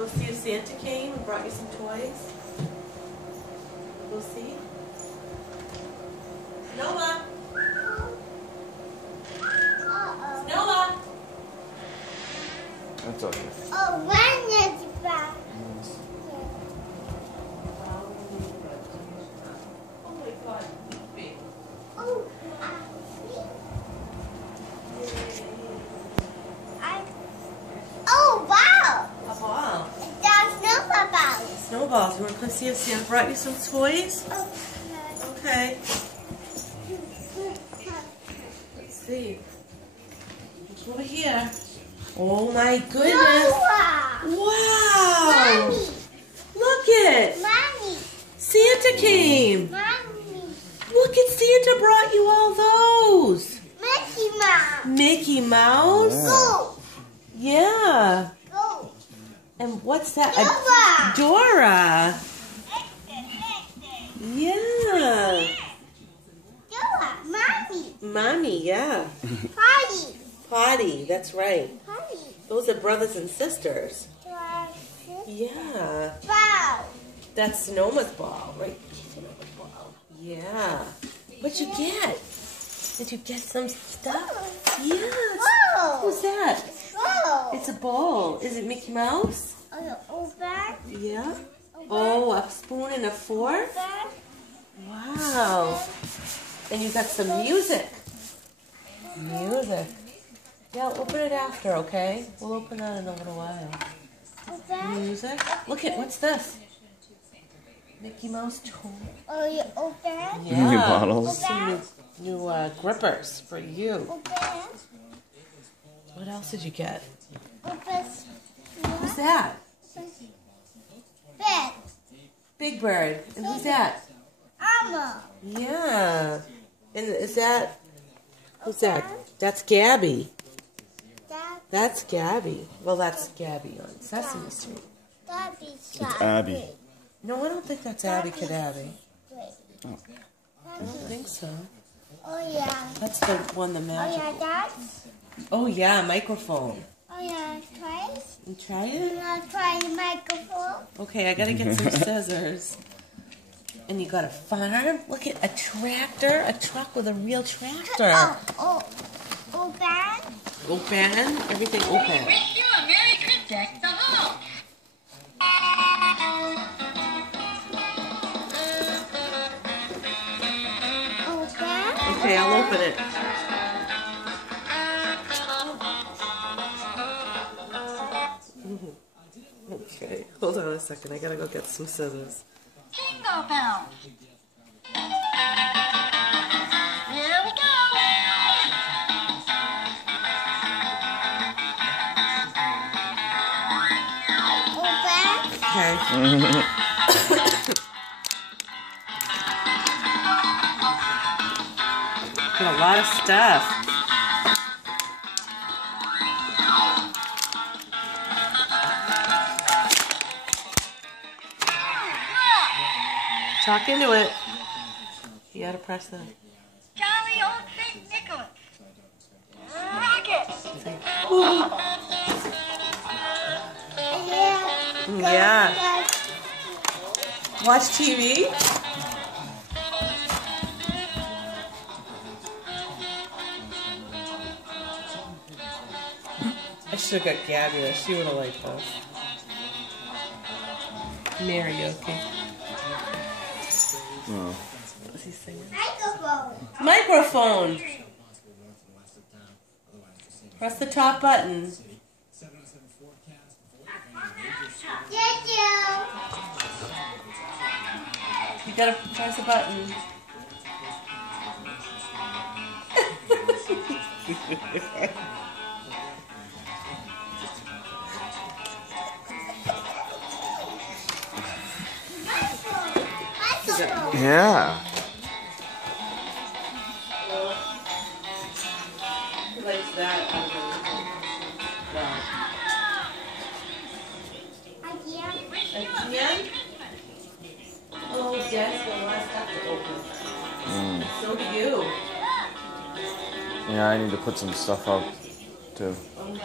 Go see if Santa came and brought you some toys. Go see. Noah! Noah! That's okay. Oh, when is back? Oh my God. Oh, oh, wow! A ball. That's no ball. Snowballs. You want to come see if Santa brought you some toys? Okay. Let's see. Look over here. Oh my goodness. Wow. Mommy. Look it. Mommy. Santa came. Mommy. Look at Santa brought you all those. Mickey Mouse. Mickey Mouse? Go. Yeah. Go. And what's that? Dora. Dora. Yeah. Dora. Mommy. Mommy, yeah. Potty. Potty, that's right. Potty. Those are brothers and sisters. Dora. Yeah. Wow. That's Sonoma's ball, right? Sonoma's ball. Yeah. What'd you get? Did you get some stuff? Yes. Whoa. Who's that? Whoa. It's a ball. Is it Mickey Mouse? Open. Yeah. Oh, a spoon and a fork? Wow. And you got some music. Music. Yeah, I'll open it after, okay? We'll open that in a little while. Open. Music. Look at, what's this? Mickey Mouse toy. Oh, you open. Yeah. New bottles. Some new grippers for you. Open. What else did you get? Open. Who's that? Bed. Big Bird. And who's that? Armor. Yeah. And is that, who's that? That's Gabby. That. That's Gabby. Well, that's Gabby on Sesame Street. That be It's Abby. No, I don't think that's Abby Cadabby. Oh. I don't think so. Oh yeah. That's the one, the Oh magic. yeah, that's. Oh, yeah, microphone. Oh yeah, try. You try it? I'll try the microphone. Okay, I gotta get some scissors. And you got a farm? Look at a tractor, a truck with a real tractor. Open. Open? Everything open. Wish you a Merry Christmas to home. Open. Okay, I'll open it. Okay, hold on a second. I gotta go get some scissors. Jingle bell. Here we go. Open. Okay. Got a lot of stuff. Talk into it. You gotta press that. Jolly old St. Nicholas. Rocket. Yeah. Watch TV? I should have got Gabby there. She would have liked this. Karaoke. Oh. What's he singing? Microphone. Microphone. Press the top button. Thank you. You gotta press the button. Microphone. Yeah. He likes that. Again? Oh, yes, well, I have to open. So do you. Yeah, I need to put some stuff out too. Home.